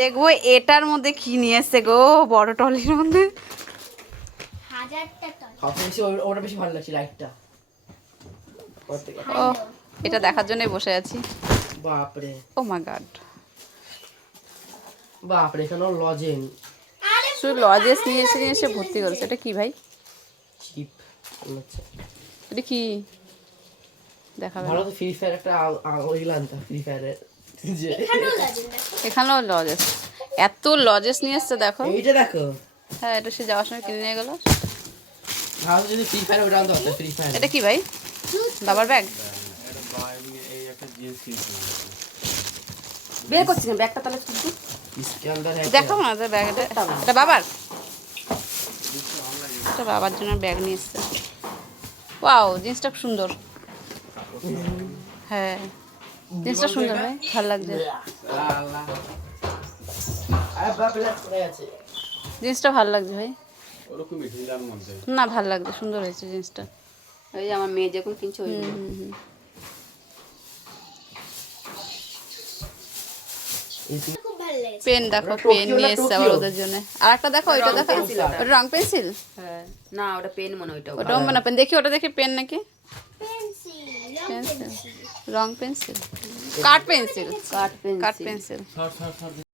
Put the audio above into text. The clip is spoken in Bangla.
দেখবো এটার মধ্যে কি নিয়ে এসছে গো, বড় টলির মধ্যে। ওটা বেশি ভালো লাগছে লাইটটা। ও এটা দেখার জন্যই বসে আছি। বাপরে ও মাই গড, বাপরে এখানেও লজেন। শুধু লজেস নিয়ে এসে ভর্তি করেছে। এটা কি ভাই? চিপ আচ্ছা এটা কি দেখাবে? ভালো তো ফ্রি ফায়ার একটা ওইগুলো আনতাম ফ্রি ফায়ারের যে এখানেও লজেস, এত লজেস নিয়ে এসছে দেখো। এইটা দেখো। হ্যাঁ এটা সে যাওয়ার সময় কিনে নিয়ে গেলো। ভালো যদি ফ্রি ফায়ার ওটা আনতে হতো ফ্রি ফায়ার। এটা কি ভাই? বাবার ব্যাগ? বের করছি না ব্যাগটা, তাহলে শুধু দেখাবো না ব্যাগ। এটা বাবার, এটা বাবার জন্য ব্যাগ নিয়ে এসছে। ওয়াও জিন্সটা খুব সুন্দর। হ্যাঁ জিন্সটা সুন্দর ভাই, ভালো লাগছে। জিন্সটা ভালো লাগছে ভাই। না ভালো লাগছে, সুন্দর হয়েছে জিন্সটা। ওই যে আমার মেয়ে যখন কিনছে ওই পেন দেখো, পেন নিয়ে এসছে আবার ওদের জন্য। আর একটা দেখো, ওইটা দেখো, ওটা রং পেন্সিল। হ্যাঁ না ওটা পেন মনে হয়, ওটাও মানে পেন, দেখি ওটা দেখি পেন নাকি পেন্সিল, রং পেন্সিল, কাঠ পেন্সিল, কাঠ পেন কাঠ পেন্সিল।